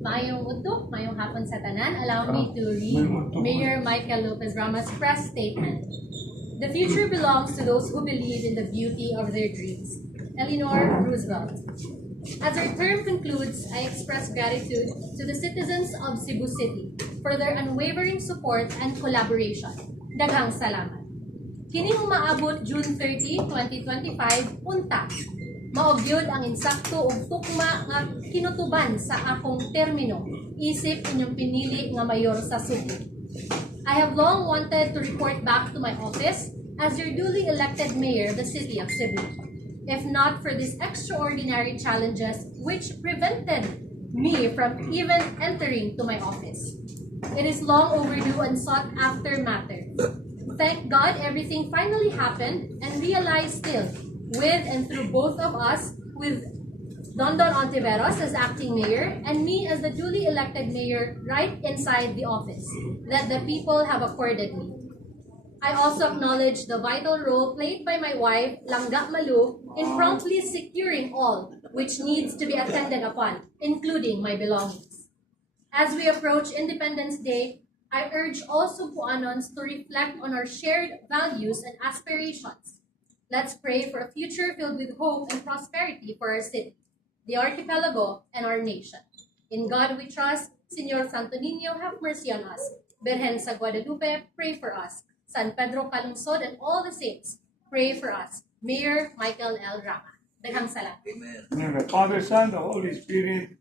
Maayong udto, maayong hapon sa tanan. Allow me to read Mayor Michael Lopez Rama's press statement. The future belongs to those who believe in the beauty of their dreams. Eleanor Roosevelt. As our term concludes, I express gratitude to the citizens of Cebu City for their unwavering support and collaboration. Daghang salamat. Kining maabot June 30, 2025, unta. Maogyod ang insakto ug tukma nga kinutuban sa akong termino, isip inyong pinili nga mayor sa Subo. I have long wanted to report back to my office as your duly elected mayor of the city of Cebu. If not for these extraordinary challenges which prevented me from even entering to my office. It is long overdue and sought after matter. Thank God everything finally happened and realized still, with and through both of us, with Don Ontiveros as acting mayor and me as the duly elected mayor right inside the office, that the people have accorded me. I also acknowledge the vital role played by my wife, Langga Malu, in promptly securing all which needs to be attended upon, including my belongings. As we approach Independence Day, I urge all Cebuanons to reflect on our shared values and aspirations. Let's pray for a future filled with hope and prosperity for our city, the archipelago, and our nation. In God we trust. Señor Santo Niño, have mercy on us. Virgen sa Guadalupe, pray for us. San Pedro Calungsod and all the saints, pray for us. Mayor Michael L. Rama. Daghang salamat. In the name of the Father, Son, the Holy Spirit.